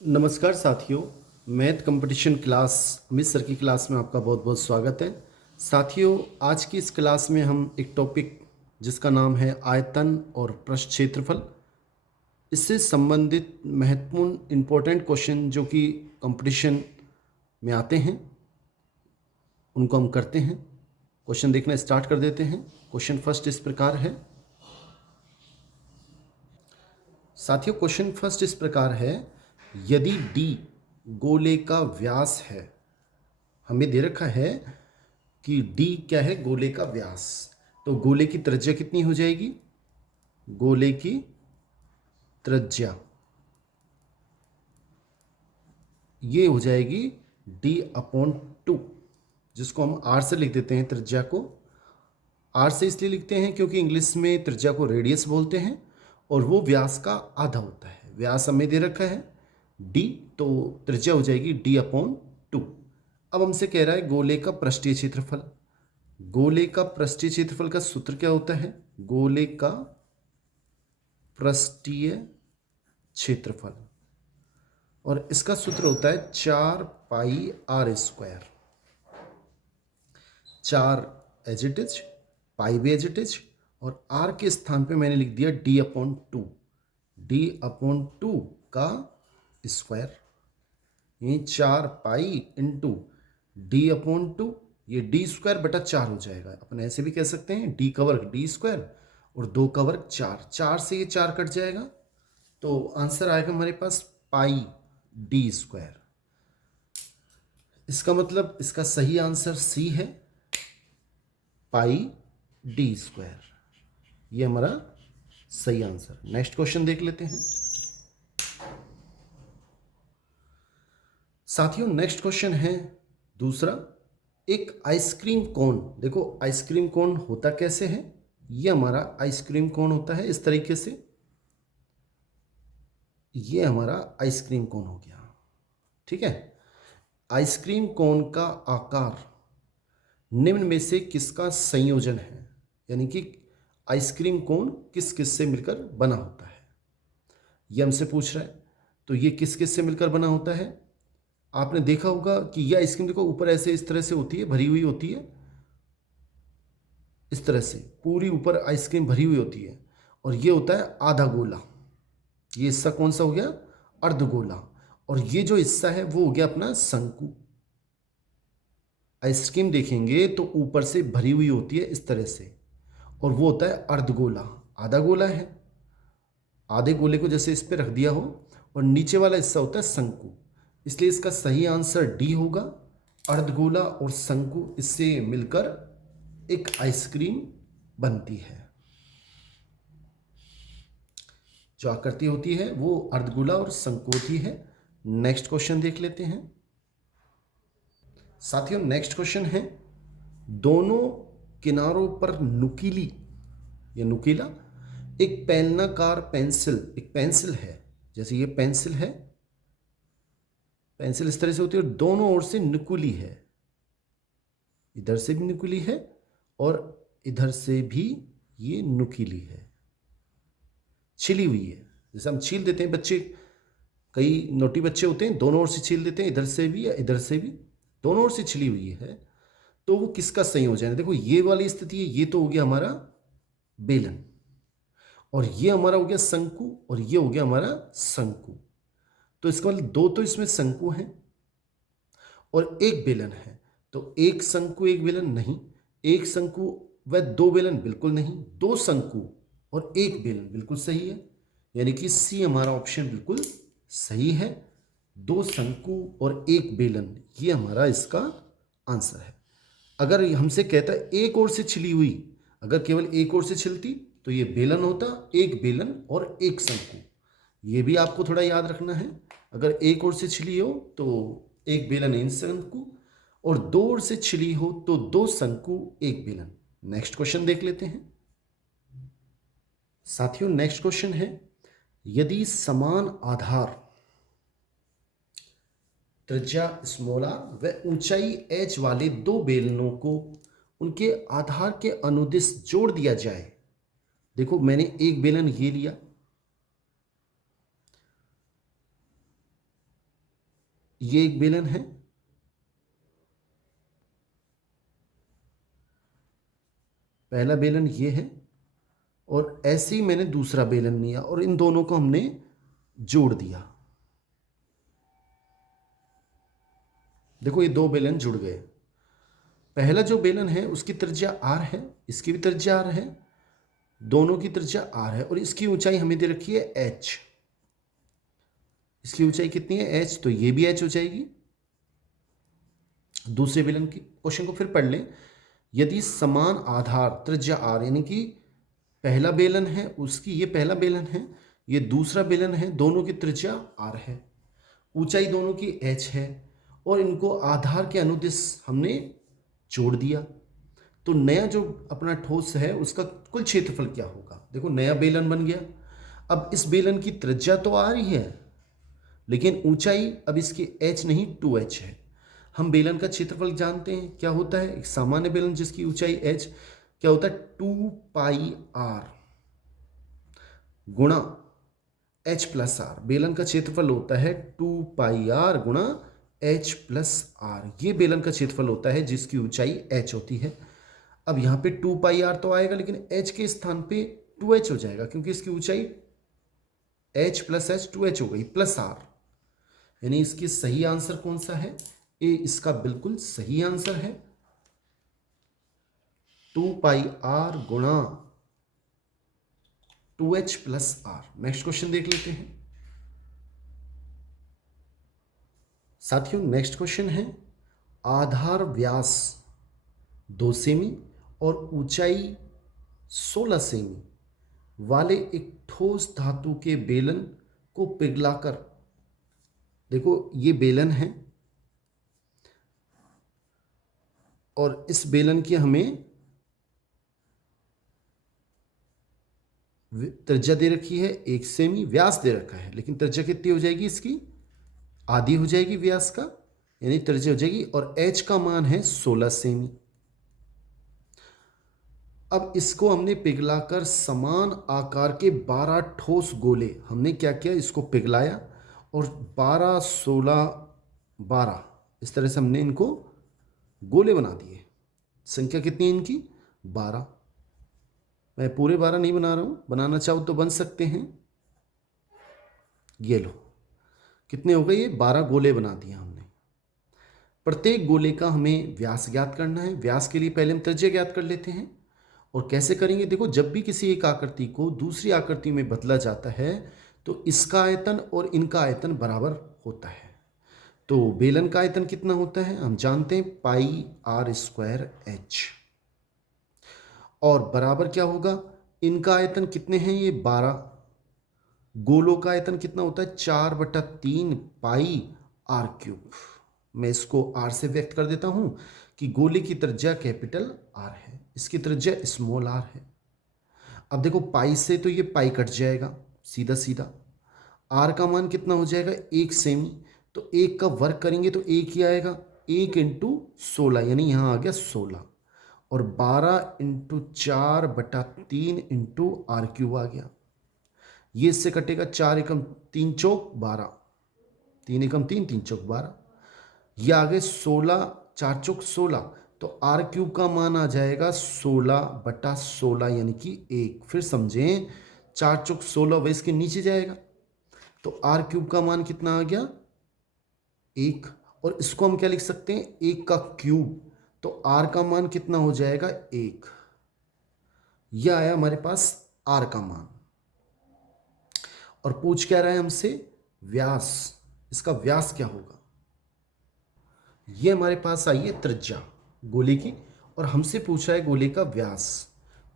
नमस्कार साथियों। Math competition class Amit sir की क्लास में आपका बहुत बहुत स्वागत है। साथियों, आज की इस क्लास में हम एक टॉपिक जिसका नाम है आयतन और पृष्ठ क्षेत्रफल, इससे संबंधित महत्वपूर्ण इम्पोर्टेंट क्वेश्चन जो कि कंपटीशन में आते हैं उनको हम करते हैं। क्वेश्चन देखना स्टार्ट कर देते हैं। क्वेश्चन फर्स्ट इस प्रकार है। साथियों, क्वेश्चन फर्स्ट इस प्रकार है, यदि डी गोले का व्यास है, हमें दे रखा है कि डी क्या है, गोले का व्यास, तो गोले की त्रिज्या कितनी हो जाएगी? गोले की त्रिज्या ये हो जाएगी d/2, जिसको हम r से लिख देते हैं। त्रिज्या को r से इसलिए लिखते हैं क्योंकि इंग्लिश में त्रिज्या को रेडियस बोलते हैं और वो व्यास का आधा होता है। व्यास हमें दे रखा है d, तो त्रिज्या हो जाएगी d/2। अब हमसे कह रहा है गोले का पृष्ठीय क्षेत्रफल। गोले का पृष्ठीय क्षेत्रफल का सूत्र क्या होता है? गोले का पृष्ठीय क्षेत्रफल, और इसका सूत्र होता है 4πr²। 4 एज इट इज, पाई भी एज इट इज, और r के स्थान पे मैंने लिख दिया d/2। d/2 का स्क्वायर, ये 4π इंटू d/2, ये d²/4 हो जाएगा। अपन ऐसे भी कह सकते हैं d का वर्ग d² और 2 का वर्ग 4। 4 से ये 4 कट जाएगा, तो आंसर आएगा हमारे पास πd²। इसका मतलब इसका सही आंसर सी है, πd²। ये हमारा सही आंसर। नेक्स्ट क्वेश्चन देख लेते हैं साथियों। नेक्स्ट क्वेश्चन है दूसरा, एक आइसक्रीम कोन। देखो आइसक्रीम कोन होता कैसे है, ये हमारा आइसक्रीम कोन होता है इस तरीके से। ये हमारा आइसक्रीम कोन हो गया, ठीक है। आइसक्रीम कोन का आकार निम्न में से किसका संयोजन है? यानी कि आइसक्रीम कोन किस किस से मिलकर बना होता है, ये हमसे पूछ रहा है। तो ये किस किस से मिलकर बना होता है? आपने देखा होगा कि यह आइसक्रीम देखो ऊपर ऐसे इस तरह से होती है, भरी हुई होती है, इस तरह से पूरी ऊपर आइसक्रीम भरी हुई होती है, और ये होता है आधा गोला। ये हिस्सा कौन सा हो गया? अर्धगोला। और ये जो हिस्सा है वो हो गया अपना शंकु। आइसक्रीम देखेंगे तो ऊपर से भरी हुई होती है इस तरह से, और वो होता है अर्धगोला। आधा गोला है, आधे गोले को जैसे इस पे रख दिया हो, और नीचे वाला हिस्सा होता है शंकु। इसलिए इसका सही आंसर डी होगा। अर्धगोला और शंकु इससे मिलकर एक आइसक्रीम बनती है। जो आकृति होती है वो अर्धगोला और शंकु होती है। नेक्स्ट क्वेश्चन देख लेते हैं साथियों। नेक्स्ट क्वेश्चन है, दोनों किनारों पर नुकीली या नुकीला एक बेलनाकार पेंसिल, एक पेंसिल है, जैसे ये पेंसिल है, पेंसिल इस तरह से होती है और दोनों ओर से नुकीली है। इधर से भी नुकीली है और इधर से भी ये नुकीली है, छिली हुई है। जैसे हम छील देते हैं, बच्चे कई नोटी बच्चे होते हैं, दोनों ओर से छील देते हैं, इधर से भी या इधर से भी, दोनों ओर से छिली हुई है। तो वो किसका संयोजन है? देखो ये वाली स्थिति है, ये तो हो गया हमारा बेलन, और ये हमारा हो गया शंकु, और ये हो गया हमारा शंकु। तो इसका मतलब दो तो इसमें शंकु हैं और एक बेलन है। तो एक शंकु एक बेलन नहीं, एक शंकु व दो बेलन बिल्कुल नहीं, दो शंकु और एक बेलन बिल्कुल सही है। यानी कि सी हमारा ऑप्शन बिल्कुल सही है। दो शंकु और एक बेलन, ये हमारा इसका आंसर है। अगर हमसे कहता है एक ओर से छिली हुई, अगर केवल एक ओर से छिलती तो ये बेलन होता, एक बेलन और एक शंकु। ये भी आपको थोड़ा याद रखना है। अगर एक ओर से छिली हो तो एक बेलन एक शंकु, और दो ओर से छिली हो तो दो शंकु एक बेलन। नेक्स्ट क्वेश्चन देख लेते हैं साथियों। नेक्स्ट क्वेश्चन है, यदि समान आधार, त्रिज्या स्मॉल आर व ऊंचाई h वाले दो बेलनों को उनके आधार के अनुदिश जोड़ दिया जाए। देखो मैंने एक बेलन ये लिया, ये एक बेलन है, पहला बेलन ये है, और ऐसे ही मैंने दूसरा बेलन लिया और इन दोनों को हमने जोड़ दिया। देखो ये दो बेलन जुड़ गए। पहला जो बेलन है उसकी त्रिज्या r है, इसकी भी त्रिज्या r है, दोनों की त्रिज्या r है, और इसकी ऊंचाई हमें दे रखी है h। इसकी ऊंचाई कितनी है? h, तो ये भी h हो जाएगी। दूसरे बेलन की क्वेश्चन को फिर पढ़ लें। यदि समान आधार त्रिज्या r, यानी कि पहला बेलन है उसकी, ये पहला बेलन है, ये दूसरा बेलन है, दोनों की त्रिज्या r है, ऊंचाई दोनों की h है, और इनको आधार के अनुदिश हमने जोड़ दिया, तो नया जो अपना ठोस है उसका कुल क्षेत्रफल क्या होगा? देखो नया बेलन बन गया। अब इस बेलन की त्रिज्या तो आ रही है, लेकिन ऊंचाई अब इसकी h नहीं 2h है। हम बेलन का क्षेत्रफल जानते हैं क्या होता है। एक सामान्य बेलन जिसकी ऊंचाई h क्या होता है? 2 पाई r गुणा h प्लस r। बेलन का क्षेत्रफल होता है 2 पाई r गुणा h प्लस r। ये बेलन का क्षेत्रफल होता है जिसकी ऊंचाई h होती है। अब यहाँ पे 2 पाई r तो आएगा, लेकिन h के स्थान पे 2h हो जाएगा, क्योंकि इसकी ऊंचाई h प्लस h 2h हो गई प्लस r। यानी इसकी सही आंसर कौन सा है? ए इसका बिल्कुल सही आंसर है। 2 पाई r गुणा 2h plus r। Next question देख लेते हैं साथियों। नेक्स्ट क्वेश्चन है, आधार व्यास 2 सेमी और ऊंचाई 16 सेमी वाले एक ठोस धातु के बेलन को पिघलाकर, देखो ये बेलन है और इस बेलन की हमें त्रिज्या दे रखी है 1 सेमी, व्यास दे रखा है, लेकिन त्रिज्या कितनी हो जाएगी? इसकी आधी हो जाएगी व्यास का, यानी त्रिज्या हो जाएगी, और h का मान है 16 सेमी। अब इसको हमने पिघलाकर समान आकार के 12 ठोस गोले, हमने क्या किया? इसको पिघलाया और 12, 16, 12 इस तरह से हमने इनको गोले बना दिए। संख्या कितनी है इनकी? 12। मैं पूरे 12 नहीं बना रहा हूं, बनाना चाहो तो बन सकते हैं। ये लो कितने हो गए? ये 12 गोले बना दिया हमने। प्रत्येक गोले का हमें व्यास ज्ञात करना है। व्यास के लिए पहले हम त्रिज्या ज्ञात कर लेते हैं। और कैसे करेंगे? देखो जब भी किसी एक आकृति को दूसरी आकृति में बदला जाता है तो इसका आयतन और इनका आयतन बराबर होता है। तो बेलन का आयतन कितना होता है हम जानते हैं, पाई r स्क्वायर h, और बराबर क्या होगा? इनका आयतन कितने हैं? ये 12। गोलों का आयतन कितना होता है? 4/3 पाई r क्यूब। मैं इसको r से व्यक्त कर देता हूं कि गोले की त्रिज्या कैपिटल R है, इसकी त्रिज्या स्मॉल r है। अब देखो पाई से तो ये पाई कट जाएगा सीधा सीधा। r का मान कितना हो जाएगा? 1 सेमी। तो 1 का वर्ग करेंगे तो 1 ही आएगा, 1 इंटू 16, यानी यहाँ आ गया 16, और 12 इंटू 4/3 इंटू r क्यूब आ गया। ये इससे कटेगा, 4 एकम 3 चौक 12, 3 एकम 3, 3 चौक 12, ये आ गए 16, 4 चौक 16, तो r क्यूब का मान आ जाएगा 16/16, यानी कि 1। फिर समझें 4 चौक 16 वह इसके नीचे जाएगा, तो r क्यूब का मान कितना आ गया? 1। और इसको हम क्या लिख सकते हैं? 1 का क्यूब, तो r का मान कितना हो जाएगा? 1। यह आया हमारे पास r का मान। और पूछ क्या रहा है हमसे? व्यास। इसका व्यास क्या होगा? ये हमारे पास आई है त्रिज्या गोले की, और हमसे पूछा है गोले का व्यास।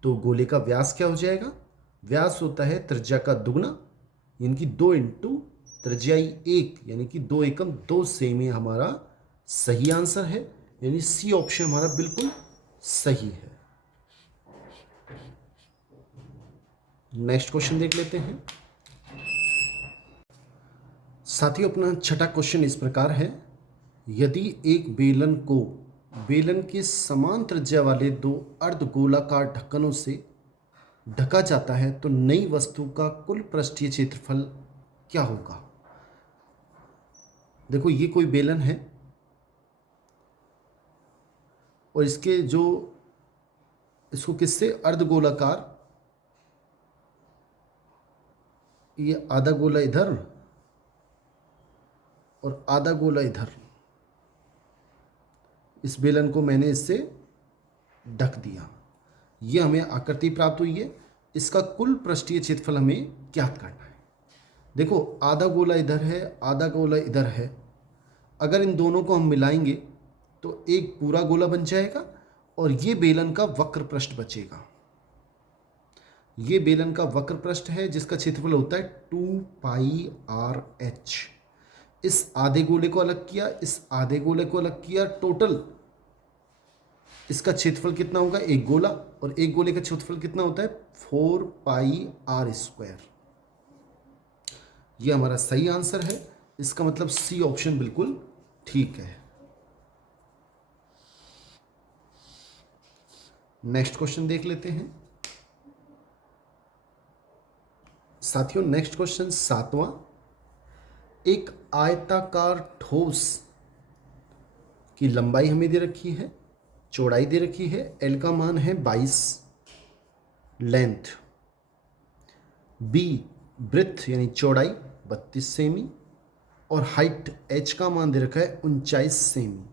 तो गोले का व्यास क्या हो जाएगा? व्यास होता है त्रिज्या का दुगना, यानी कि 2 इंटू त्रिज्याई 1, यानी कि 2 एकम 2 सेमी हमारा सही आंसर है, यानी सी ऑप्शन हमारा बिल्कुल सही है। नेक्स्ट क्वेश्चन देख लेते हैं साथियों। अपना छठा क्वेश्चन इस प्रकार है, यदि एक बेलन को बेलन के समान त्रिज्या वाले 2 अर्धगोलाकार ढक्कनों से ढका जाता है तो नई वस्तु का कुल पृष्ठीय क्षेत्रफल क्या होगा? देखो ये कोई बेलन है और इसको किससे अर्धगोलाकार, ये आधा गोला इधर और आधा गोला इधर, इस बेलन को मैंने इससे ढक दिया, ये हमें आकृति प्राप्त हुई है। इसका कुल पृष्ठीय क्षेत्रफल हमें ज्ञात करना है। देखो आधा गोला इधर है, आधा गोला इधर है, अगर इन दोनों को हम मिलाएंगे तो एक पूरा गोला बन जाएगा और ये बेलन का वक्र पृष्ठ बचेगा। ये बेलन का वक्र पृष्ठ है जिसका क्षेत्रफल होता है 2πr/h। इस आधे गोले को अलग किया, इस आधे गोले को अलग किया, टोटल इसका क्षेत्रफल कितना होगा, एक गोला, और एक गोले का क्षेत्रफल कितना होता है 4πr²। यह हमारा सही आंसर है। इसका मतलब सी ऑप्शन बिल्कुल ठीक है। नेक्स्ट क्वेश्चन देख लेते हैं साथियों। नेक्स्ट क्वेश्चन 7वां। एक आयताकार ठोस की लंबाई हमें दे रखी है, चौड़ाई दे रखी है, एल का मान है 22, लेंथ बी ब्रेथ यानी चौड़ाई 32 सेमी और हाइट एच का मान दे रखा है 39 सेमी।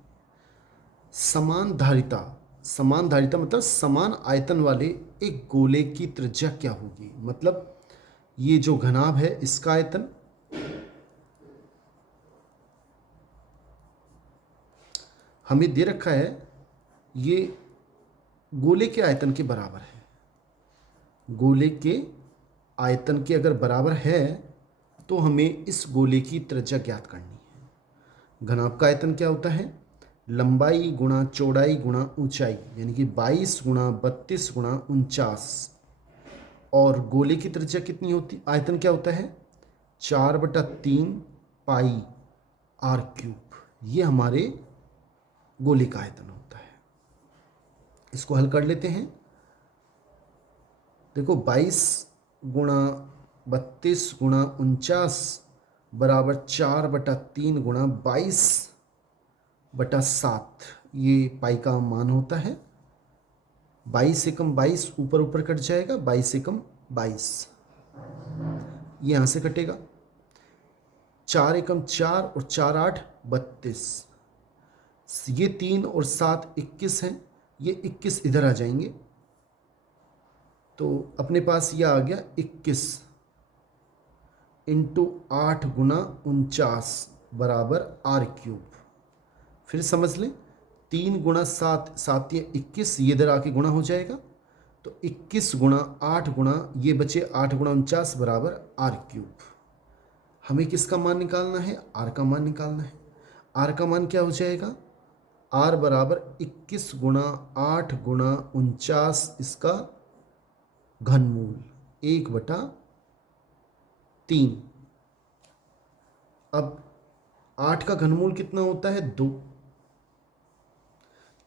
समान धारिता मतलब समान आयतन वाले एक गोले की त्रिज्या क्या होगी, मतलब ये जो घनाभ है इसका आयतन हमें दे रखा है, ये गोले के आयतन के बराबर है। गोले के आयतन के अगर बराबर है तो हमें इस गोले की त्रिज्या ज्ञात करनी है। घनाभ का आयतन क्या होता है, लंबाई गुणा चौड़ाई गुणा ऊंचाई, यानी कि 22 गुणा 32 गुणा 49, और गोले की त्रिज्या कितनी होती, आयतन क्या होता है 4/3 πr³। ये हमारे गोले का आयतन होता है। इसको हल कर लेते हैं। देखो 22 गुणा 32 गुणा 49 बराबर 4/3 गुणा 22/7, ये पाई का मान होता है। 22 एकम 22 ऊपर ऊपर कट जाएगा, 22 एकम 22 ये यहाँ से कटेगा, 4 एकम 4 और 4 8 32, ये 3 और 7 21 हैं, ये 21 इधर आ जाएंगे तो अपने पास ये आ गया 21 इंटू 8 गुणा 49 बराबर r³। फिर समझ लें 3 गुणा 7, 7 ये 21, ये इधर आके गुणा हो जाएगा तो 21 गुणा 8 गुणा ये बचे 8 गुणा 49 बराबर r³। हमें किसका मान निकालना है, r का मान निकालना है। r का मान क्या हो जाएगा, r बराबर 21 गुणा 8 गुणा 49 इसका घनमूल 1/3। अब 8 का घनमूल कितना होता है 2,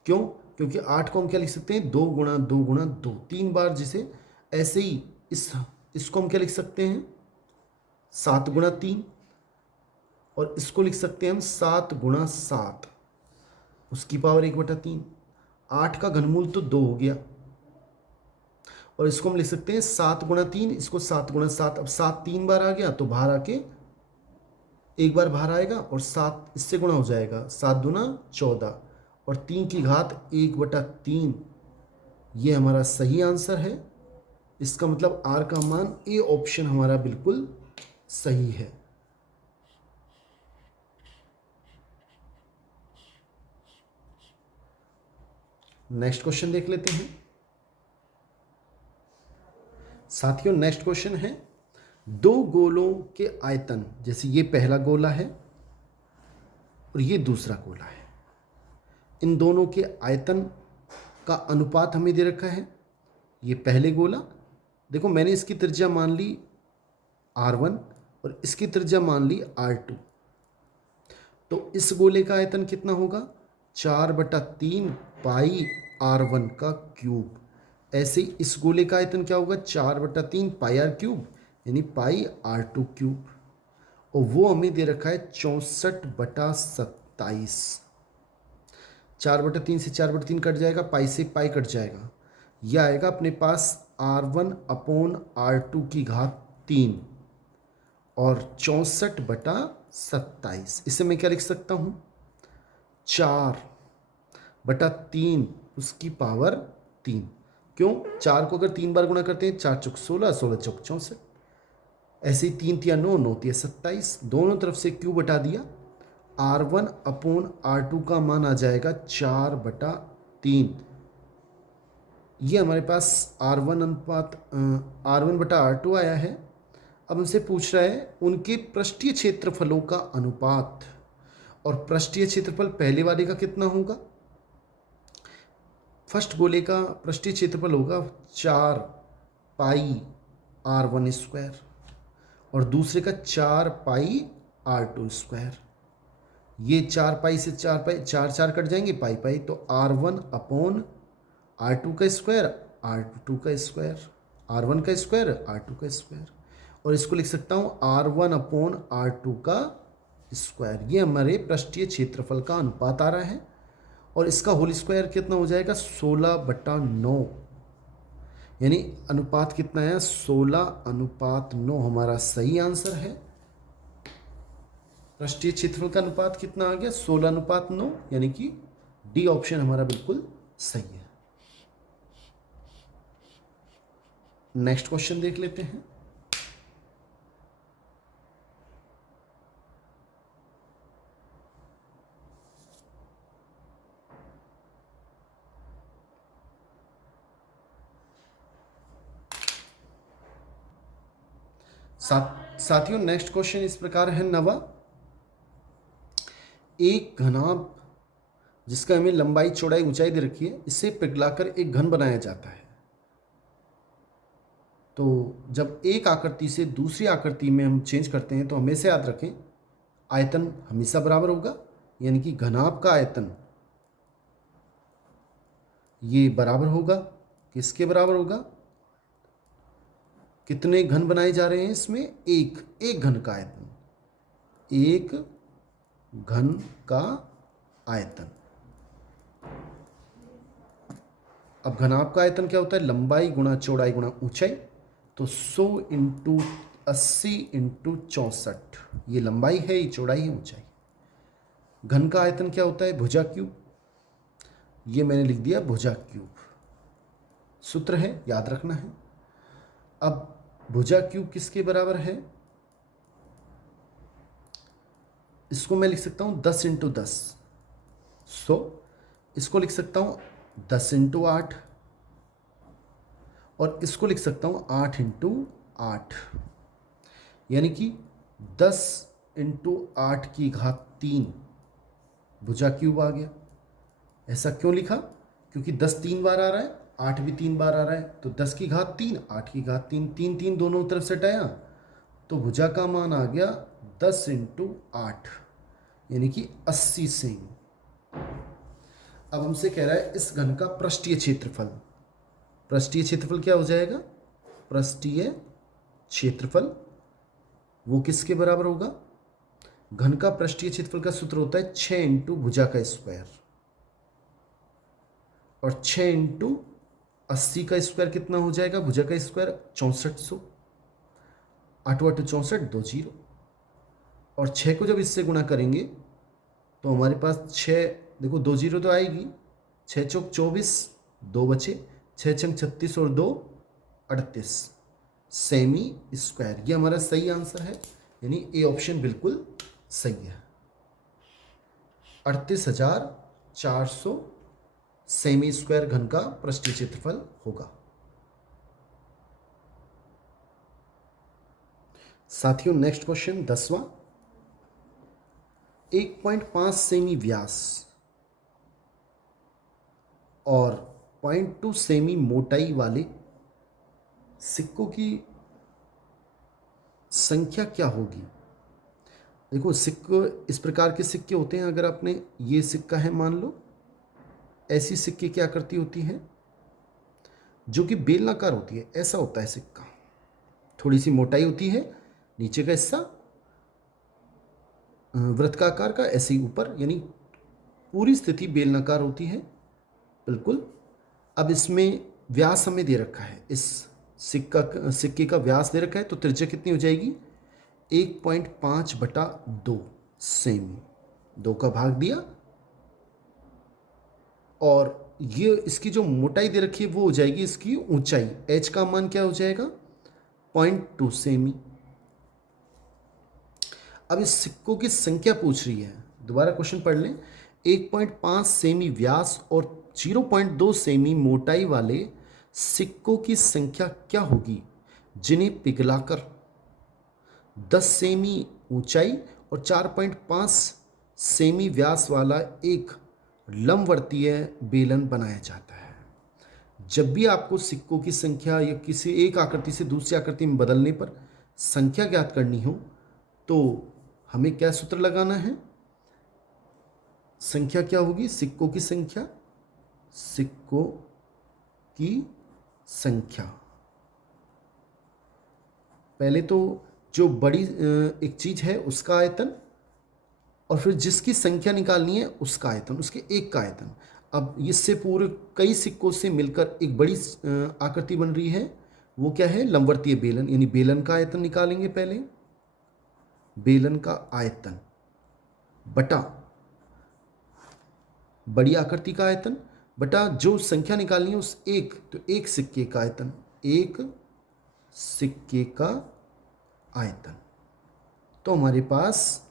क्यों, क्योंकि 8 को हम क्या लिख सकते हैं 2 गुणा 2 गुणा 2, 3 बार, जिसे ऐसे ही इसको हम क्या लिख सकते हैं 7 गुणा 3, और इसको लिख सकते हैं हम 7 गुणा 7 उसकी पावर 1/3। 8 का घनमूल तो 2 हो गया, और इसको हम लिख सकते हैं 7 गुणा 3, इसको 7 गुणा 7, अब 7 3 बार आ गया तो बाहर आके एक बार बाहर आएगा और 7 इससे गुणा हो जाएगा, 7 दूना 14 और 3 की घात 1/3। ये हमारा सही आंसर है। इसका मतलब r का मान ए ऑप्शन हमारा बिल्कुल सही है। नेक्स्ट क्वेश्चन देख लेते हैं साथियों। नेक्स्ट क्वेश्चन है, दो गोलों के आयतन, जैसे ये पहला गोला है और ये दूसरा गोला है, इन दोनों के आयतन का अनुपात हमें दे रखा है। ये पहले गोला, देखो मैंने इसकी त्रिज्या मान ली r1 और इसकी त्रिज्या मान ली r2, तो इस गोले का आयतन कितना होगा 4/3 πr1 का क्यूब। ऐसे ही इस गोले का आयतन क्या होगा 4/3 πr³ यानी πr2 क्यूब। और वो हमें दे रखा है 64/27। 4/3 से 4/3 कट जाएगा, पाई से पाई कट जाएगा। यह आएगा अपने पास R1/R2 की घात 3 और 64/27। इसे मैं क्या लिख सकता हूँ, 4/3 उसकी पावर 3। क्यों, 4 को अगर 3 बार गुणा करते हैं, 4 चौक 16, 16 चौक 64, ऐसे ही 3 तिया 9, 9 तिया 27, दोनों तरफ से क्यूब बटा दिया। R1/R2 का मान आ जाएगा 4/3। ये हमारे पास R1/R2 आया है। अब हमसे पूछ रहा है उनके पृष्ठीय क्षेत्रफलों का अनुपात, और पृष्ठीय क्षेत्रफल पहले वाले का कितना होगा, फर्स्ट गोले का पृष्ठीय क्षेत्रफल होगा 4 पाई R1² और दूसरे का 4 पाई R2²। ये 4 पाई से 4 पाई, 4 4 कट जाएंगे, पाई पाई, तो R1/R2 का स्क्वायर, R2 का स्क्वायर, R1 का स्क्वायर, R2 का स्क्वायर, और इसको लिख सकता हूँ R1/R2 का स्क्वायर। ये हमारे पृष्ठीय क्षेत्रफल का अनुपात आ रहा है, और इसका होल स्क्वायर कितना हो जाएगा, 16/9। यानी अनुपात कितना है, 16/9 हमारा सही आंसर है। पृष्ठीय क्षेत्रफल का अनुपात कितना आ गया, 16/9, यानी कि डी ऑप्शन हमारा बिल्कुल सही है। नेक्स्ट क्वेश्चन देख लेते हैं। साथियों, नेक्स्ट क्वेश्चन इस प्रकार है, नवा, एक घनाभ जिसका हमें लंबाई चौड़ाई ऊंचाई दे रखी है, इसे पिघलाकर एक घन बनाया जाता है। तो जब एक आकृति से दूसरी आकृति में हम चेंज करते हैं तो हमेशा याद रखें आयतन हमेशा बराबर होगा, यानी कि घनाभ का आयतन ये बराबर होगा, किसके बराबर होगा, कितने घन बनाए जा रहे हैं इसमें, एक घन का आयतन, एक घन का आयतन। अब घनाभ का आयतन क्या होता है, लंबाई गुणा चौड़ाई गुणा ऊंचाई, तो 100 × 80 × 64, ये लंबाई है, ये चौड़ाई है, ऊंचाई। घन का आयतन क्या होता है, भुजा क्यूब, ये मैंने लिख दिया भुजा क्यूब, सूत्र है, याद रखना है। अब भुजा क्यूब किसके बराबर है, इसको मैं लिख सकता हूं 10 × 10, सो इसको लिख सकता हूं 10 × 8, और इसको लिख सकता हूं 8 × 8, यानी कि 10 × 8 की घात 3 भुजा क्यूब आ गया। ऐसा क्यों लिखा, क्योंकि 10 3 बार आ रहा है, 8 भी 3 बार आ रहा है, तो 10 की घात 3, 8 की घात 3, 3 3 दोनों तरफ से हटाया, तो भुजा का मान आ गया 10 × 8, यानी कि 80 सेमी। अब हमसे कह रहा है इस घन का पृष्ठीय क्षेत्रफल, पृष्ठीय क्षेत्रफल क्या हो जाएगा, पृष्ठीय क्षेत्रफल वो किसके बराबर होगा, घन का पृष्ठीय क्षेत्रफल का सूत्र होता है 6 × भुजा का स्क्वायर, और 6 × 80 का स्क्वायर कितना हो जाएगा, भुजा का स्क्वायर 6400, 8 8 64 2 0, और 6 को जब इससे गुणा करेंगे तो हमारे पास 6, देखो 2 0 तो आएगी, 6 चौक 24, 2 बचे, 6 छंग 36 और 2 38 सेमी स्क्वायर। ये हमारा सही आंसर है, यानी ए ऑप्शन बिल्कुल सही है। 38,400 सेमी स्क्वायर घन का पृष्ठीय क्षेत्रफल होगा। साथियों, नेक्स्ट क्वेश्चन 10वां, 1.5 सेमी व्यास और 0.2 सेमी मोटाई वाले सिक्कों की संख्या क्या होगी। देखो, सिक्के इस प्रकार के सिक्के होते हैं, अगर आपने ये सिक्का है मान लो, ऐसी सिक्के की आकृति होती है जो कि बेलनाकार होती है, ऐसा होता है सिक्का, थोड़ी सी मोटाई होती है, नीचे का हिस्सा वृत्त का आकार का, ऐसे ही ऊपर, यानी पूरी स्थिति बेलनाकार होती है बिल्कुल। अब इसमें व्यास हमें दे रखा है, इस सिक्के का व्यास दे रखा है, तो त्रिज्या कितनी हो जाएगी 1.5/2 सेमी, 2 का भाग दिया, और ये इसकी जो मोटाई दे रखी है वो हो जाएगी इसकी ऊंचाई, h का मान क्या हो जाएगा 0.2 सेमी। अब इस सिक्कों की संख्या पूछ रही है, दोबारा क्वेश्चन पढ़ लें। 1.5 सेमी व्यास और 0.2 सेमी मोटाई वाले सिक्कों की संख्या क्या होगी जिन्हें पिघलाकर 10 सेमी ऊंचाई और 4.5 सेमी व्यास वाला एक लंबवर्तीय बेलन बनाया जाता है। जब भी आपको सिक्कों की संख्या या किसी एक आकृति से दूसरी आकृति में बदलने पर संख्या ज्ञात करनी हो तो हमें क्या सूत्र लगाना है, संख्या क्या होगी, सिक्कों की संख्या, सिक्कों की संख्या। पहले तो जो बड़ी एक चीज है उसका आयतन, और फिर जिसकी संख्या निकालनी है उसका आयतन, उसके एक का आयतन। अब इससे पूरे कई सिक्कों से मिलकर एक बड़ी आकृति बन रही है, वो क्या है लंबवर्तीय बेलन, यानी बेलन का आयतन निकालेंगे पहले, बेलन का आयतन बटा बड़ी आकृति का आयतन बटा जो संख्या निकालनी है उस एक, तो एक सिक्के का आयतन, एक सिक्के का आयतन, तो हमारे पास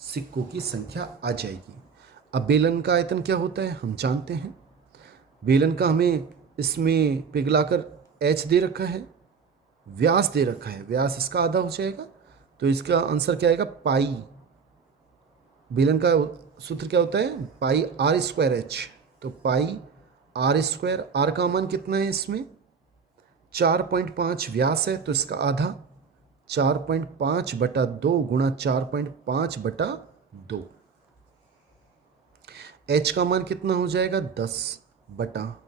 सिक्कों की संख्या आ जाएगी। अब बेलन का आयतन क्या होता है हम जानते हैं, बेलन का हमें इसमें पिघलाकर h दे रखा है, व्यास दे रखा है, व्यास इसका आधा हो जाएगा, तो इसका आंसर क्या आएगा पाई। बेलन का सूत्र क्या होता है पाई आर स्क्वायर एच, तो पाई आर स्क्वायर, आर का मान कितना है इसमें 4.5 व्यास है, तो इसका आधा 4.5/2 गुणा 4.5/2, h का मान कितना हो जाएगा 10 बटा,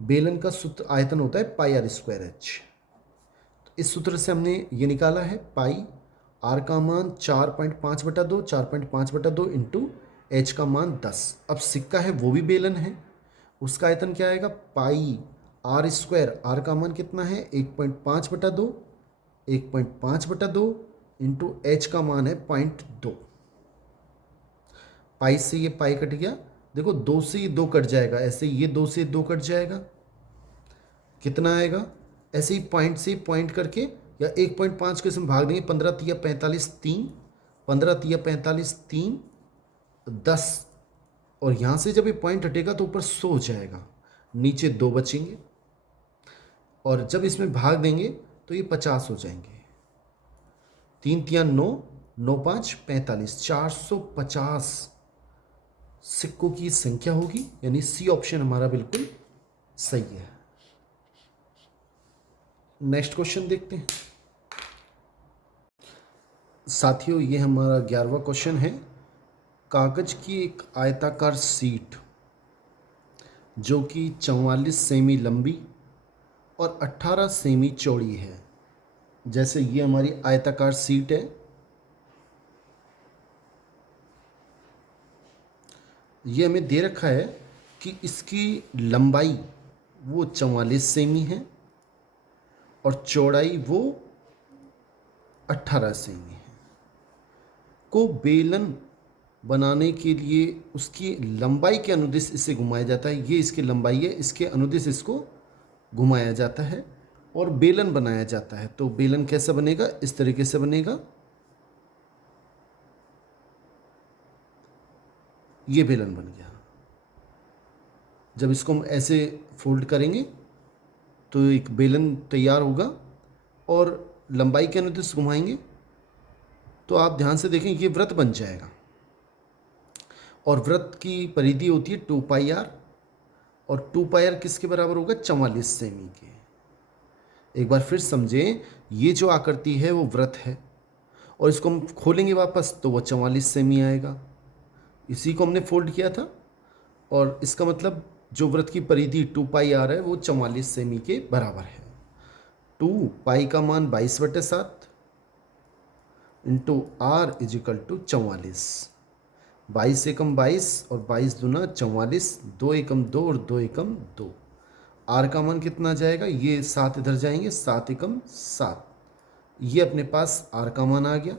बेलन का सूत्र आयतन होता है पाई आर स्क्वायर एच, तो इस सूत्र से हमने ये निकाला है पाई आर का मान 4.5/2, 4.5/2 इंटू एच का मान 10। अब सिक्का है वो भी बेलन है, उसका आयतन क्या आएगा पाई आर स्क्वायर, आर का मान कितना है 1.5/2, 1.5/2 इंटू एच का मान है 0.2। पाई से ये पाई कट गया, देखो 2 से ये 2 कट जाएगा, ऐसे ये 2 से 2 कट जाएगा, कितना आएगा, ऐसे ही पॉइंट से पॉइंट करके या 1.5 को इसमें भाग देंगे, 15 तिया 45 3, 15 तिया 45 3 10, और यहाँ से जब ये पॉइंट हटेगा तो ऊपर 100 हो जाएगा, नीचे 2 बचेंगे, और जब इसमें भाग देंगे तो ये 50 हो जाएंगे, 3 तिया 9, 9 5 45, 450 सिक्कों की संख्या होगी, यानी सी ऑप्शन हमारा बिल्कुल सही है। नेक्स्ट क्वेश्चन देखते हैं साथियों, ये हमारा 11वां क्वेश्चन है। कागज की एक आयताकार सीट जो कि 44 सेमी लंबी और 18 सेमी चौड़ी है, जैसे ये हमारी आयताकार सीट है, ये हमें दे रखा है कि इसकी लंबाई वो 44 सेमी है और चौड़ाई वो 18 सेमी है। को बेलन बनाने के लिए उसकी लंबाई के अनुदिश इसे घुमाया जाता है, ये इसकी लंबाई है, इसके अनुदिश इसको घुमाया जाता है और बेलन बनाया जाता है। तो बेलन कैसा बनेगा, इस तरीके से बनेगा, ये बेलन बन गया। जब इसको हम ऐसे फोल्ड करेंगे तो एक बेलन तैयार होगा और लंबाई के अनुदिश घुमाएंगे तो आप ध्यान से देखें ये वृत्त बन जाएगा, और वृत्त की परिधि होती है 2πr, और 2πr किसके बराबर होगा 44 सेमी के। एक बार फिर समझें, ये जो आकृति है वो वृत्त है और इसको हम खोलेंगे वापस तो वो 44 सेमी आएगा, इसी को हमने फोल्ड किया था, और इसका मतलब जो वृत्त की परिधि 2πr है वो 44 सेमी के बराबर है। 2 पाई का मान 22/7 into R is equal to 44। 22 एकम 22 और 22 दूना 44, 2 एकम 2 और 2 एकम 2। आर का मान कितना आ जाएगा, ये 7 इधर जाएंगे, 7 एकम 7। ये अपने पास आर का मान आ गया।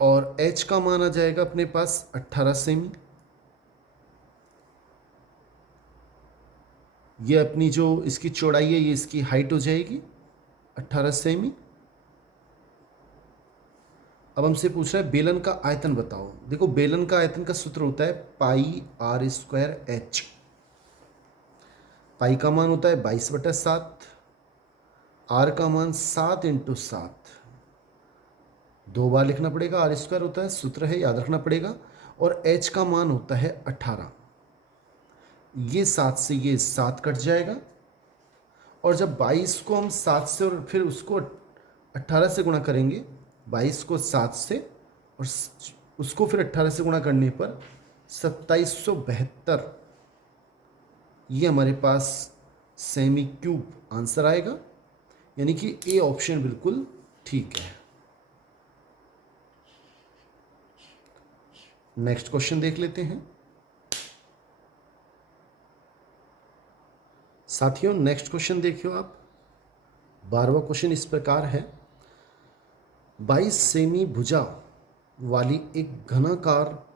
और एच का मान आ जाएगा अपने पास 18 सेमी। ये अपनी जो इसकी चौड़ाई है, ये इसकी हाइट हो जाएगी 18 सेमी। अब हमसे पूछ रहा है बेलन का आयतन बताओ। देखो, बेलन का आयतन का सूत्र होता है पाई आर स्क्वायर एच। पाई का मान होता है 22/7, आर का मान 7 इंटू 7, 2 बार लिखना पड़ेगा, आर स्क्वायर होता है, सूत्र है, याद रखना पड़ेगा। और एच का मान होता है 18। ये 7 से ये 7 कट जाएगा, और जब 22 को हम 7 से और फिर उसको 18 से गुणा करेंगे, 22 को 7 से और उसको फिर 18 से गुणा करने पर 2772, ये हमारे पास सेमी क्यूब आंसर आएगा। यानी कि ए ऑप्शन बिल्कुल ठीक है। नेक्स्ट क्वेश्चन देख लेते हैं साथियों। नेक्स्ट क्वेश्चन देखियो आप। 12वां क्वेश्चन इस प्रकार है, 22 सेमी भुजा वाली एक घनाकार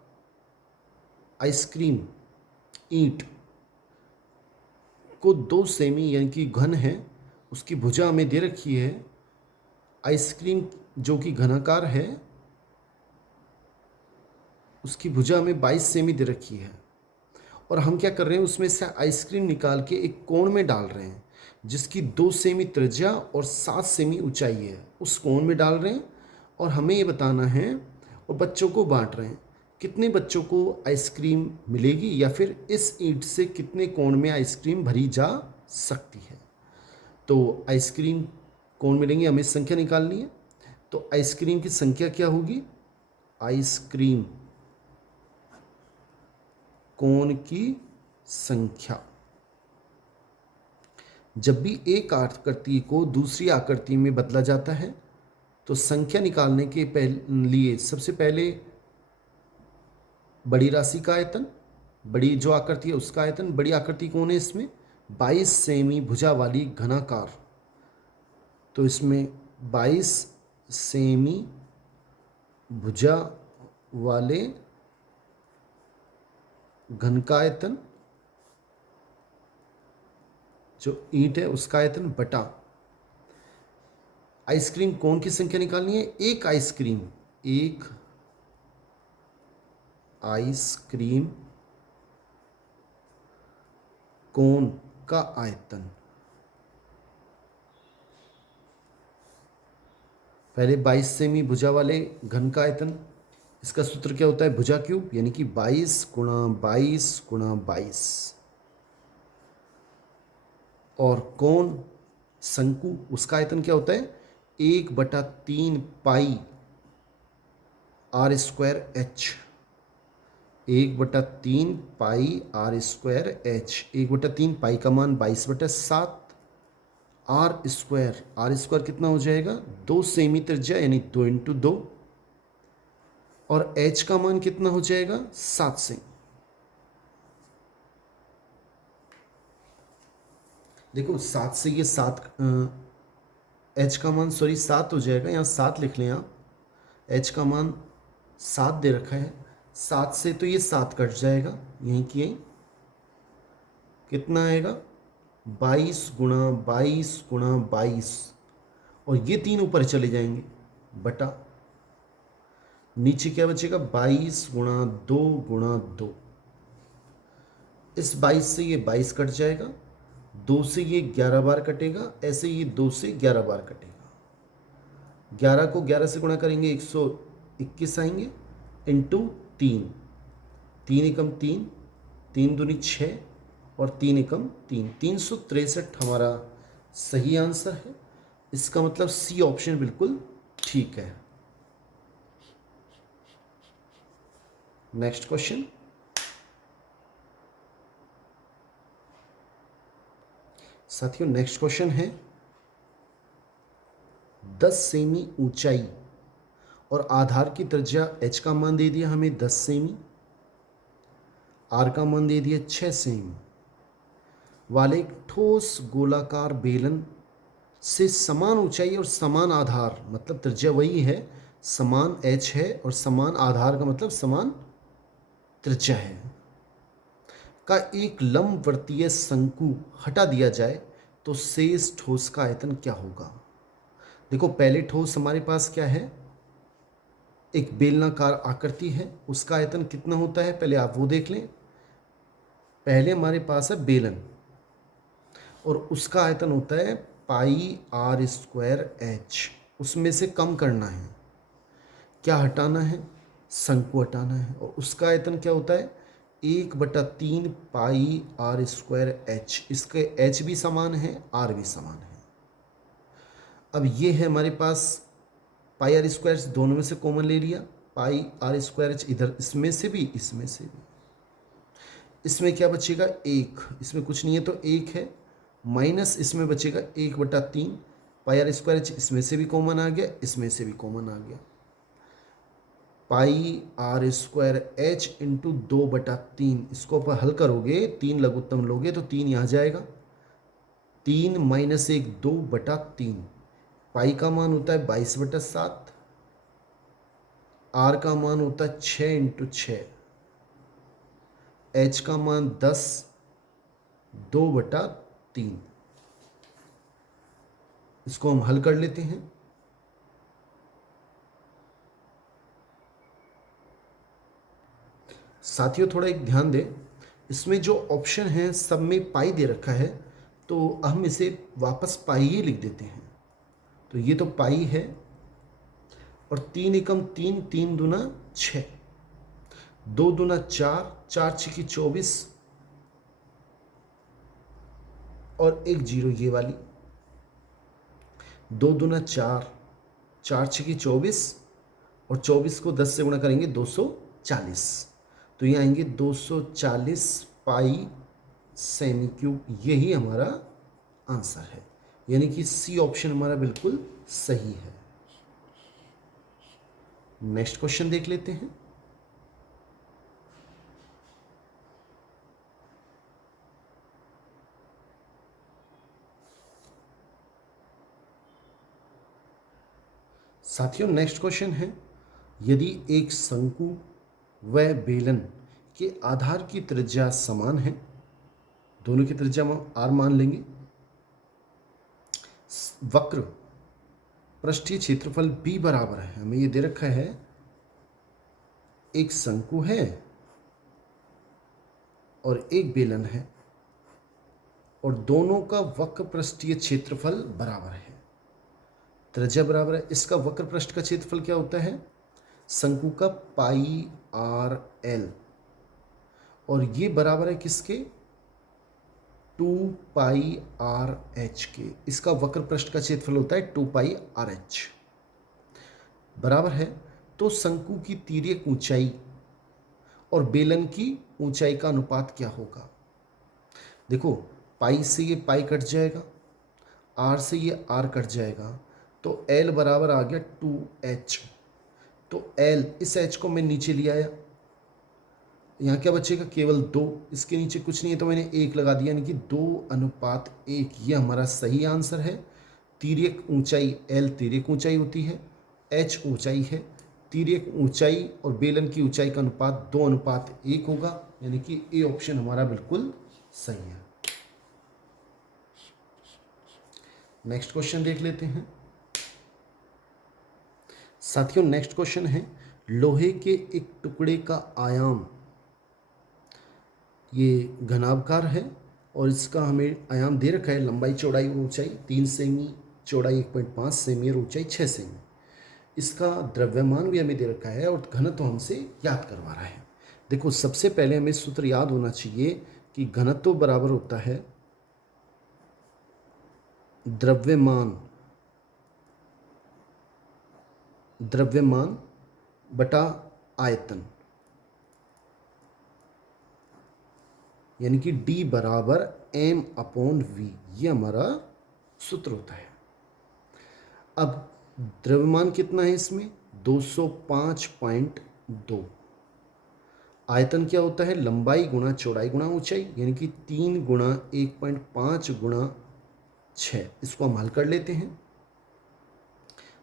आइसक्रीम ईंट को 2 सेमी यानी कि घन है, उसकी भुजा हमें दे रखी है। आइसक्रीम जो कि घनाकार है, उसकी भुजा हमें 22 सेमी दे रखी है, और हम क्या कर रहे हैं, उसमें से आइसक्रीम निकाल के एक कोण में डाल रहे हैं जिसकी 2 सेमी त्रिज्या और 7 सेमी ऊंचाई है। उस कोण में डाल रहे हैं और हमें ये बताना है, और बच्चों को बांट रहे हैं कितने बच्चों को आइसक्रीम मिलेगी, या फिर इस ईंट से कितने कोण में आइसक्रीम भरी जा सकती है। तो आइसक्रीम कोण मिलेंगे, हमें संख्या निकालनी है। तो आइसक्रीम की संख्या क्या होगी, आइसक्रीम कोण की संख्या। जब भी एक आकृति को दूसरी आकृति में बदला जाता है, तो संख्या निकालने के लिए सबसे पहले बड़ी राशि का आयतन, बड़ी जो आकृति है उसका आयतन, बड़ी आकृति कौन है इसमें, 22 सेमी भुजा वाली घनाकार। तो इसमें 22 सेमी भुजा वाले घन का आयतन, जो ईंट है उसका आयतन, बटा आइसक्रीम कोण की संख्या निकालनी है। एक आइसक्रीम कोण का आयतन। पहले 22 सेमी भुजा वाले घन का आयतन, इसका सूत्र क्या होता है, भुजा क्यूब, यानी कि 22 गुणा 22 गुणा 22। और कोण शंकु, उसका आयतन क्या होता है, 1/3 pi R square H. 1/3 pi R square H. 1/3 pi का मान 22/7, आर स्क्वायर कितना हो जाएगा, 2 सेमी त्रिज्या यानी 2 इंटू 2, और एच का मान कितना हो जाएगा, 7 सेमी। देखो 7 से ये 7, एच का मान 7 हो जाएगा, यहाँ 7 लिख लें आप। एच का मान 7 दे रखा है, 7 से तो ये 7 कट जाएगा, यहीं की यहीं कितना आएगा, 22 गुणा 22 गुणा 22, और ये 3 ऊपर चले जाएंगे, बटा नीचे क्या बचेगा, 22 गुणा 2 गुणा 2। इस 22 से ये 22 कट जाएगा, 2 से ये 11 बार कटेगा, ऐसे ये 2 से 11 बार कटेगा। 11 को 11 से गुणा करेंगे 121 आएंगे, इंटू 3, 3 एकम 3, 3 दूनी 6 और 3 एकम 3, 363 हमारा सही आंसर है। इसका मतलब सी ऑप्शन बिल्कुल ठीक है। नेक्स्ट क्वेश्चन, साथियों नेक्स्ट क्वेश्चन है, 10 सेमी ऊंचाई और आधार की त्रिज्या h का मान दे दिया हमें 10 सेमी, r का मान दे दिया 6 सेमी वाले एक ठोस गोलाकार बेलन से समान ऊंचाई और समान आधार, मतलब त्रिज्या वही है, समान h है और समान आधार का मतलब समान त्रिज्या है, का एक लंबवर्तीय शंकु हटा दिया जाए तो शेष ठोस का आयतन क्या होगा। देखो पहले ठोस हमारे पास क्या है, एक बेलनाकार आकृति है, उसका आयतन कितना होता है पहले आप वो देख लें। पहले हमारे पास है बेलन और उसका आयतन होता है पाई आर स्क्वायर एच, उसमें से कम करना है, क्या हटाना है, शंकु हटाना है, और उसका आयतन क्या होता है 1/3 पाई आर स्क्वायर एच, इसके एच भी समान है आर भी समान है। अब ये है हमारे पास पाई आर स्क्वायर, दोनों में से कॉमन ले लिया, पाई आर स्क्वायर एच इधर इसमें से भी इसमें से भी, इसमें क्या बचेगा 1, इसमें कुछ नहीं है तो 1 है, माइनस इसमें बचेगा 1/3 पाई आर स्क्वायर एच, इसमें से भी कॉमन आ गया, इसमें से भी कॉमन आ गया, पाई आर स्क्वायर एच इंटू 2/3, इसको आप हल करोगे 3 लघुत्तम लोगे तो 3 यहाँ जाएगा, 3 माइनस 1 2/3, पाई का मान होता है 22/7, आर का मान होता है 6 × 6, एच का मान 10 2/3, इसको हम हल कर लेते हैं। साथियों थोड़ा एक ध्यान दें, इसमें जो ऑप्शन है सब में पाई दे रखा है, तो हम इसे वापस पाई ही लिख देते हैं। तो ये तो पाई है और 3 एकम 3, 3 दूना 6, 2 दूना 4, 4 6 की 24 और 1 0 ये वाली, 2 दूना 4, 4 6 की 24 और 24 को 10 से गुणा करेंगे 240, तो ये आएंगे 240 पाई सेमी क्यूब, यही हमारा आंसर है, यानी कि सी ऑप्शन हमारा बिल्कुल सही है। नेक्स्ट क्वेश्चन देख लेते हैं। साथियों नेक्स्ट क्वेश्चन है, यदि एक शंकु व बेलन के आधार की त्रिज्या समान है, दोनों की त्रिज्या आर मान लेंगे, वक्र पृष्ठीय क्षेत्रफल b बराबर है, हमें ये दे रखा है एक शंकु है और एक बेलन है और दोनों का वक्र पृष्ठीय क्षेत्रफल बराबर है, त्रिज्या बराबर है, इसका वक्र पृष्ठ का क्षेत्रफल क्या होता है शंकु का पाई आर एल, और ये बराबर है किसके 2 पाई आर एच के, इसका वक्र पृष्ठ का क्षेत्रफल होता है 2 पाई आर एच बराबर है। तो शंकु की तिर्यक ऊंचाई और बेलन की ऊंचाई का अनुपात क्या होगा। देखो पाई से ये पाई कट जाएगा, आर से ये आर कट जाएगा, तो एल बराबर आ गया 2h, तो एल इस एच को मैं नीचे ले आया, यहाँ क्या बचेगा केवल 2, इसके नीचे कुछ नहीं है तो मैंने 1 लगा दिया, यानी कि 2:1, ये हमारा सही आंसर है। तिर्यक ऊंचाई एल तिर्यक ऊंचाई होती है, एच ऊंचाई है, तिर्यक ऊंचाई और बेलन की ऊंचाई का अनुपात 2:1 होगा, यानी कि ए ऑप्शन हमारा बिल्कुल सही है। नेक्स्ट क्वेश्चन देख लेते हैं। साथियों नेक्स्ट क्वेश्चन है, लोहे के एक टुकड़े का आयाम, ये घनाभकार है और इसका हमें आयाम दे रखा है, लंबाई चौड़ाई और ऊंचाई 3 सेमी, चौड़ाई 1.5 सेमी और ऊंचाई 6 सेमी, इसका द्रव्यमान भी हमें दे रखा है और घनत्व हमसे याद करवा रहा है। देखो सबसे पहले हमें सूत्र याद होना चाहिए कि घनत्व बराबर होता है द्रव्यमान बटा आयतन, यानी कि D बराबर m/v, ये हमारा सूत्र होता है। अब द्रव्यमान कितना है इसमें? 205.2। आयतन क्या होता है? लंबाई गुणा चौड़ाई गुणा ऊंचाई, यानी कि 3 गुणा 1.5 गुणा 6। इसको हम हल कर लेते हैं।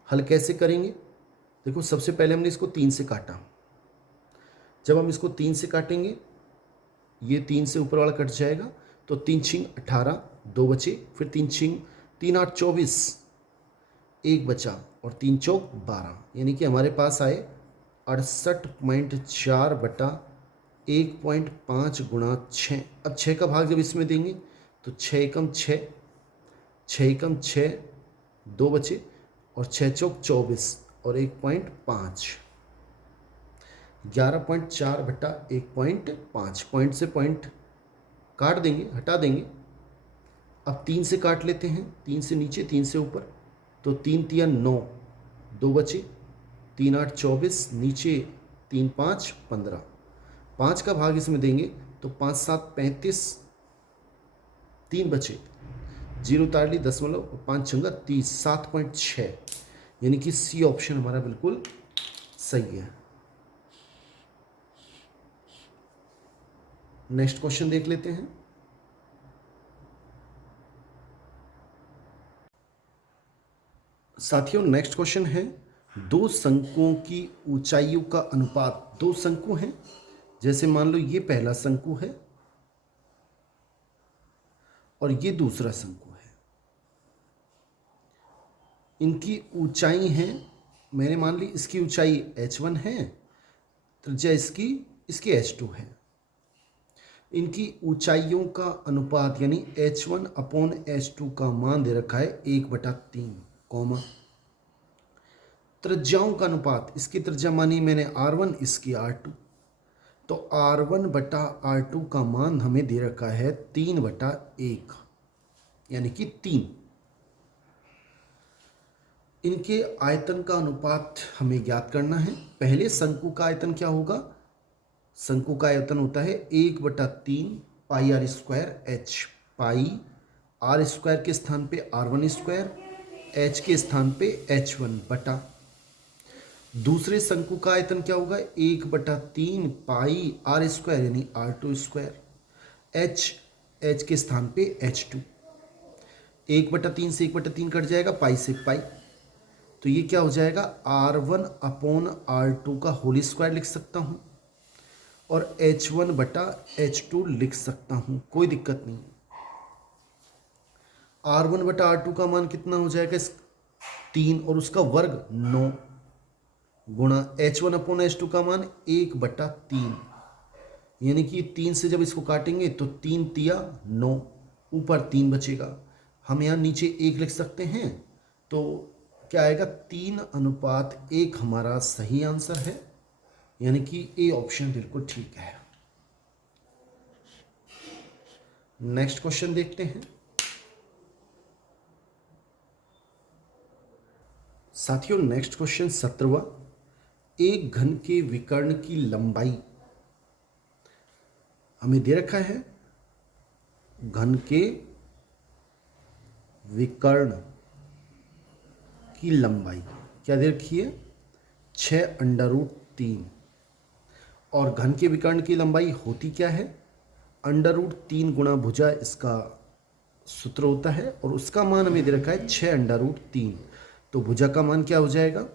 हल कैसे करेंगे? देखो, सबसे पहले हमने इसको 3 से काटा। जब हम इसको 3 से काटेंगे, ये 3 से ऊपर वाला कट जाएगा, तो 3 छिंग 18, 2 बचे, फिर 3 छिंग 3 8 24, 1 बचा, और 3 चौक 12, यानी कि हमारे पास आए 68.4 बटा 1.5 गुणा 6। अब 6 का भाग जब इसमें देंगे तो 6 एकम 6, 6 एकम 6, 2 बचे, और 6 चौक 24, और 1.5, 11.4 बटा 1.5। पॉइंट से पॉइंट काट देंगे, हटा देंगे। अब 3 से काट लेते हैं, 3 से नीचे 3 से ऊपर, तो 3 तिया 9, 2 बचे, 3 8 24, नीचे 3 5 15, 5 का भाग इसमें देंगे तो 5 7 35, 3 बचे, 0 उतार ली, दशमलव, 5 छंगा 30, 7.6, यानी कि सी ऑप्शन हमारा बिल्कुल सही है। नेक्स्ट क्वेश्चन देख लेते हैं। साथियों, नेक्स्ट क्वेश्चन है, दो शंकुओं की ऊंचाइयों का अनुपात। दो शंकु हैं, जैसे मान लो ये पहला शंकु है और ये दूसरा शंकु है। इनकी ऊंचाई है, मैंने मान ली इसकी ऊंचाई h1 है, त्रिज्या इसकी h2 है। इनकी ऊंचाइयों का अनुपात यानी h1/h2 का मान दे रखा है 1/3, कॉमा, त्रिज्याओं का अनुपात, इसकी त्रिज्या मानी मैंने r1, इसकी r2, तो r1/r2 का मान हमें दे रखा है 3/1, यानी कि 3। इनके आयतन का अनुपात हमें ज्ञात करना है। पहले शंकु का आयतन क्या होगा? शंकु का आयतन होता है 1/3 pi R square H. Pi R square के स्थान पे r1 स्क्वायर, एच के स्थान पे h1 बटा। दूसरे शंकु का आयतन क्या होगा? 1/3 पाई आर स्क्वायर यानी r2 स्क्वायर, एच के स्थान पे h2। 1/3 से 1/3 कट जाएगा, पाई से पाई, तो ये क्या हो जाएगा? r1/r2 का होल स्क्वायर लिख सकता हूँ और h1/h2 लिख सकता हूँ, कोई दिक्कत नहीं। r1/r2 का मान कितना हो जाएगा? 3 और उसका वर्ग 9 गुणा h1/h2 का मान 1/3, यानी कि 3 से जब इसको काटेंगे तो 3 तिया 9, ऊपर 3 बचेगा। हम यहाँ नीचे 1 लिख सकते हैं, तो क्या आएगा? 3:1 हमारा सही आंसर है, यानी कि ए ऑप्शन बिल्कुल ठीक है। नेक्स्ट क्वेश्चन देखते हैं। साथियों, नेक्स्ट क्वेश्चन 17वां, एक घन के विकर्ण की लंबाई हमें दे रखा है। घन के विकर्ण की लंबाई क्या दे रखी है? 6√3। और घन के विकर्ण की लंबाई होती क्या है? √3 गुणा भुजा इसका सूत्र होता है, और उसका मान हमें दे रखा है 6√3। तो भुजा का मान क्या हो जाएगा?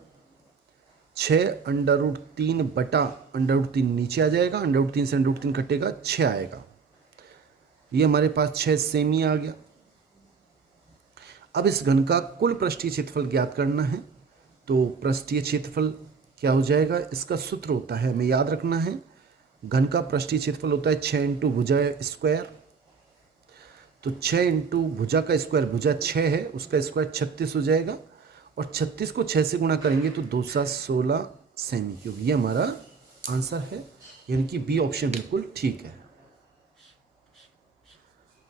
6√3 बटा √3 नीचे आ जाएगा, √3 से √3 कटेगा, 6 आएगा। ये हमारे पास 6 सेमी आ गया। अब इस घन का कुल पृष्ठीय क्षेत्रफल ज्ञात करना है। तो पृष्ठीय क्षेत्रफल क्या हो जाएगा? इसका सूत्र होता है, हमें याद रखना है, घन का पृष्ठीय क्षेत्रफल होता है 6 × भुजा स्क्वायर। तो 6 × भुजा का स्क्वायर, भुजा 6 है, उसका स्क्वायर 36 हो जाएगा, और 36 को 6 से गुणा करेंगे तो 2 × 16 सेमी क्यूब। ये हमारा आंसर है, यानी कि बी ऑप्शन बिल्कुल ठीक है।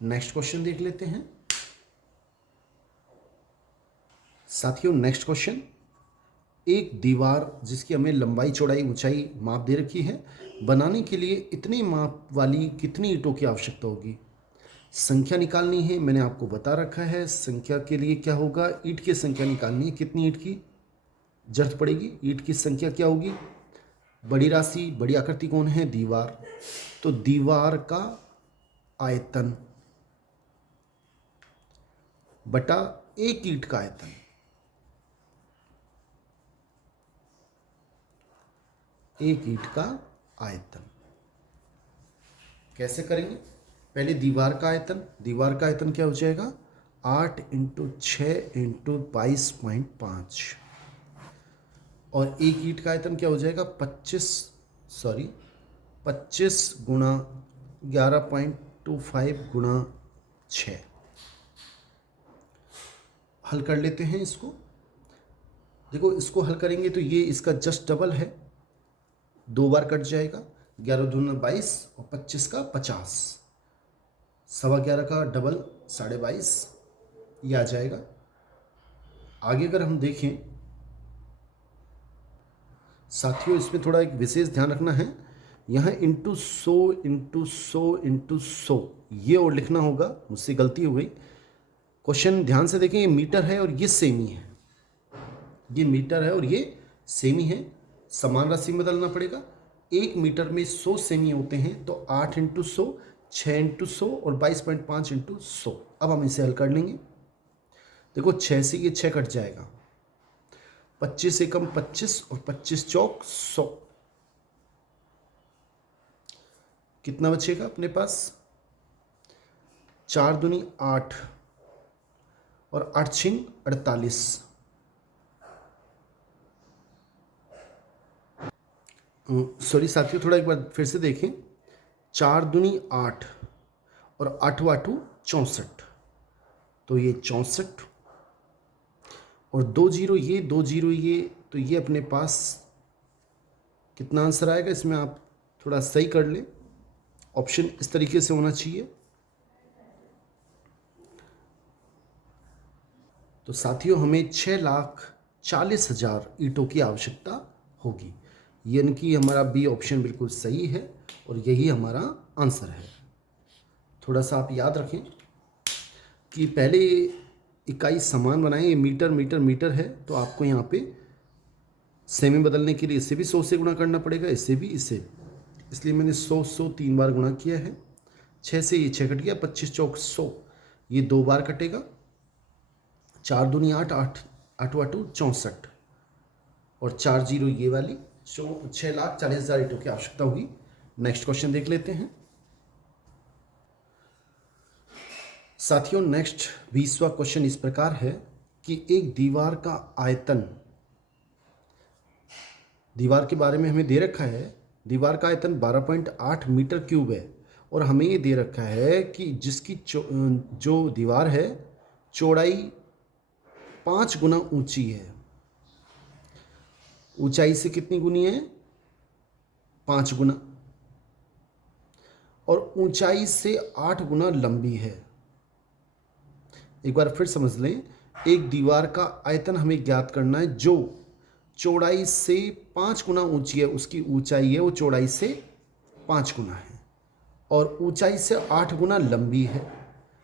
नेक्स्ट क्वेश्चन देख लेते हैं। साथियों, नेक्स्ट क्वेश्चन, एक दीवार जिसकी हमें लंबाई चौड़ाई ऊंचाई माप दे रखी है, बनाने के लिए इतनी माप वाली कितनी ईंटों की आवश्यकता होगी? संख्या निकालनी है, मैंने आपको बता रखा है। संख्या के लिए क्या होगा? ईंट की संख्या निकालनी है। कितनी ईंट की? जरूरत पड़ेगी। ईंट की संख्या क्या होगी? बड़ी राशि, बड़ी आकृति कौन है? दीवार। तो दीवार का आयतन बटा एक ईंट का आयतन। एक ईंट का आयतन कैसे करेंगे? पहले दीवार का आयतन, दीवार का आयतन क्या हो जाएगा? 8 × 6 × 22.5 और एक ईंट का आयतन क्या हो जाएगा? 25 गुणा 11.25 गुणा 6। हल कर लेते हैं इसको। देखो इसको हल करेंगे तो ये इसका जस्ट डबल है, 2 बार कट जाएगा। 11 दूना 22 और 25 का 50, 11.25 का डबल 22.5 ये आ जाएगा। आगे अगर हम देखें साथियों, इसमें थोड़ा एक विशेष ध्यान रखना है, यहाँ इंटू 100 ये और लिखना होगा, मुझसे गलती हो गई। क्वेश्चन ध्यान से देखें, ये मीटर है और ये सेमी है, ये मीटर है और ये सेमी है, समान राशि में बदलना पड़ेगा। 1 मीटर में 100 सेमी होते हैं, तो 8 × 100, 6 × 100 और 22.5 × 100। अब हम इसे हल कर लेंगे। देखो 6 से ये 6 कट जाएगा, 25 से कम 25 और 25 चौक 100। कितना बचेगा अपने पास? 4 दूनी 8 और 8 छिंग 48। सॉरी साथियों, थोड़ा एक बार फिर से देखें। 4 दूनी 8 और 8 वाटू 64, तो ये 64 और 2 जीरो ये, 2 जीरो ये, तो ये अपने पास कितना आंसर आएगा? इसमें आप थोड़ा सही कर लें, ऑप्शन इस तरीके से होना चाहिए। तो साथियों हमें 6,40,000 ईंटों की आवश्यकता होगी, यानी कि हमारा बी ऑप्शन बिल्कुल सही है और यही हमारा आंसर है। थोड़ा सा आप याद रखें कि पहले इकाई समान बनाएं। ये मीटर मीटर मीटर है, तो आपको यहाँ पे सेमी बदलने के लिए इससे भी 100 से गुणा करना पड़ेगा, इससे भी, इससे, इसलिए मैंने 100 3 बार गुणा किया है। 6 से ये 6 कट गया, 25 चौक 100, ये 2 बार कटेगा। 4 दूनी 8, 8 वाटू 64 और 4 जीरो ये वाली, 6,40,000 ईंटों की आवश्यकता होगी। नेक्स्ट क्वेश्चन देख लेते हैं साथियों। नेक्स्ट 20वां क्वेश्चन इस प्रकार है कि एक दीवार का आयतन, दीवार के बारे में हमें दे रखा है, दीवार का आयतन 12.8 मीटर क्यूब है और हमें ये दे रखा है कि जिसकी जो दीवार है चौड़ाई 5 गुना ऊंची है। ऊंचाई से कितनी गुनी है? 5 गुना, और ऊंचाई से 8 गुना लंबी है। एक बार फिर समझ लें, एक दीवार का आयतन हमें ज्ञात करना है जो चौड़ाई से 5 गुना ऊंची है, उसकी ऊंचाई है वो चौड़ाई से 5 गुना है और ऊंचाई से 8 गुना लंबी है।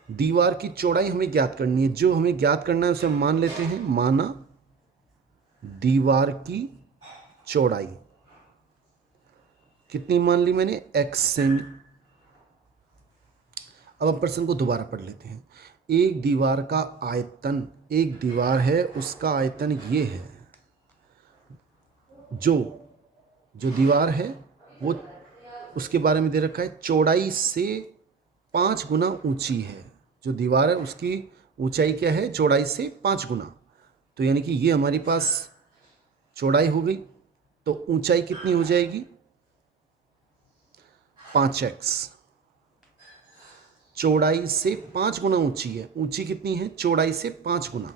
दीवार की चौड़ाई हमें ज्ञात करनी है, जो हमें ज्ञात करना है उसे हम मान लेते हैं, माना दीवार की चौड़ाई कितनी मान ली मैंने? x semi. अब हम प्रश्न को दोबारा पढ़ लेते हैं। एक दीवार का आयतन, एक दीवार है उसका आयतन ये है, जो दीवार है वो उसके बारे में दे रखा है चौड़ाई से 5 गुना ऊंची है। जो दीवार है उसकी ऊंचाई क्या है? चौड़ाई से 5 गुना। तो यानी कि ये हमारे पास चौड़ाई हो गई, तो ऊंचाई कितनी हो जाएगी? 5x। चौड़ाई से 5 गुना ऊंची है, ऊंची कितनी है? चौड़ाई से 5 गुना।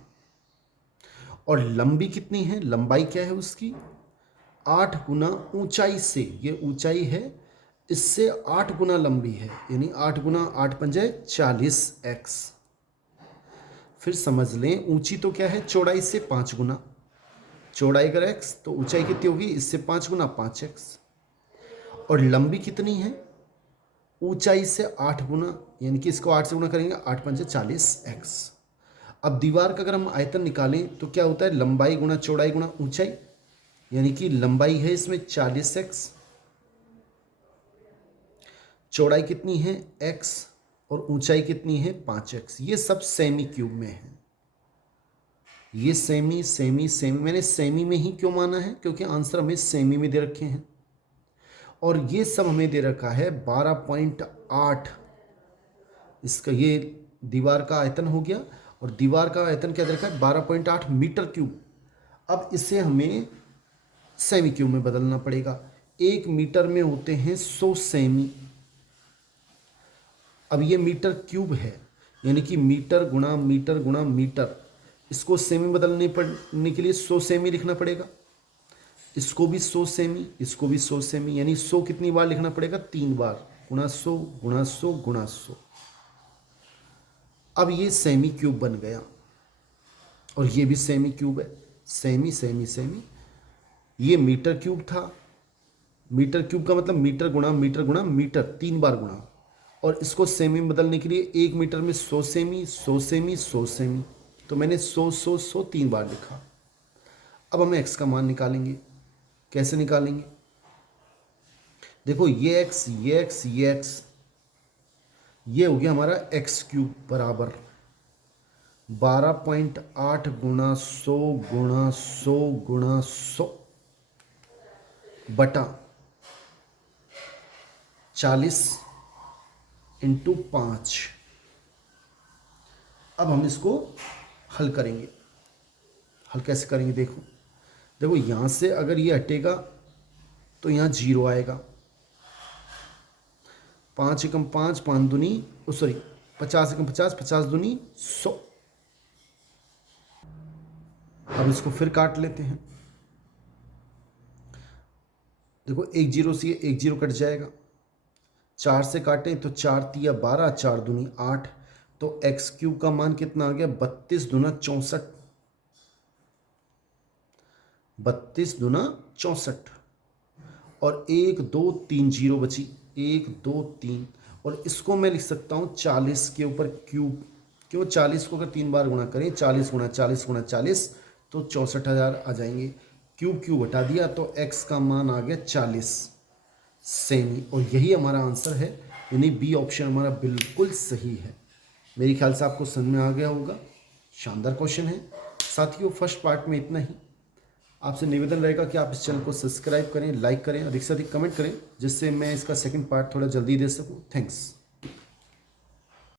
और लंबी कितनी है? लंबाई क्या है उसकी? 8 गुना ऊंचाई से, ये ऊंचाई है, इससे 8 गुना लंबी है, यानी 8 गुना 8 पंजे 40x। फिर समझ लें, ऊंची तो क्या है? चौड़ाई से 5 गुना। चौड़ाई अगर x तो ऊंचाई कितनी होगी? इससे 5 गुना 5x। और लंबी कितनी है? ऊंचाई से 8 गुना, यानी कि इसको 8 से गुना करेंगे, 8 पंजे 40x। अब दीवार का अगर हम आयतन निकालें तो क्या होता है, लंबाई गुणा चौड़ाई गुणा ऊंचाई, यानी कि लंबाई है इसमें 40x, चौड़ाई कितनी है x, और ऊंचाई कितनी है 5x। ये सब सेमी क्यूब में है। ये सेमी सेमी सेमी, मैंने सेमी में ही क्यों माना है, क्योंकि आंसर हमें सेमी में दे रखे हैं। और ये सब हमें दे रखा है 12.8, इसका ये दीवार का आयतन हो गया, और दीवार का आयतन क्या दे रखा है 12.8 मीटर क्यूब। अब इसे हमें सेमी क्यूब में बदलना पड़ेगा। 1 मीटर में होते हैं 100 सेमी। अब ये मीटर क्यूब है, यानी कि मीटर गुणा मीटर गुणा मीटर, इसको सेमी बदलने पड़ने के लिए 100 सेमी लिखना पड़ेगा। इसको भी 100 सेमी, इसको भी 100 सेमी, यानी 100 कितनी बार लिखना पड़ेगा, 3 बार, गुणा 100 गुणा 100 गुणा 100। अब ये सेमी क्यूब बन गया, और ये भी सेमी क्यूब है। सेमी सेमी सेमी, ये मीटर क्यूब था। मीटर क्यूब का मतलब मीटर गुणा मीटर गुणा मीटर, 3 बार गुणा। और इसको सेमी में बदलने के लिए 1 मीटर में 100 सेमी 100 सेमी 100 सेमी, तो मैंने 100 100 100 3 बार लिखा। अब हम x का मान निकालेंगे। कैसे निकालेंगे, देखो ये x ये x ये x, ये हो गया हमारा x क्यूब बराबर 12.8 गुणा 100 गुणा 100 गुणा 100 बटा 40 इंटू 5। अब हम इसको हल करेंगे। हल कैसे करेंगे, देखो देखो यहाँ से अगर ये हटेगा तो यहाँ 0 आएगा। 5 एकम 5, 5 दूनी 50 एकम 50, 50 दूनी 100। अब इसको फिर काट लेते हैं। देखो 1 0 से 1 0 कट जाएगा। 4 से काटें तो 4 तिया 12, 4 दूनी 8, तो एक्स क्यूब का मान कितना आ गया, 32 दूना 64, 32 दूना 64। और 1 2 3 0 बची, 1 2 3, और इसको मैं लिख सकता हूँ 40 के ऊपर क्यूब। क्यों, 40 को अगर 3 बार गुणा करें, 40 गुणा 40 गुणा 40, तो 64,000 आ जाएंगे। क्यूब क्यूब हटा दिया तो x का मान आ गया 40 सेमी, और यही हमारा आंसर है, यानी बी ऑप्शन हमारा बिल्कुल सही है। मेरे ख्याल से आपको समझ में आ गया होगा। शानदार क्वेश्चन है साथियों। फर्स्ट पार्ट में इतना ही। आपसे निवेदन रहेगा कि आप इस चैनल को सब्सक्राइब करें, लाइक करें, अधिक से अधिक कमेंट करें, जिससे मैं इसका सेकंड पार्ट थोड़ा जल्दी दे सकूं। थैंक्स।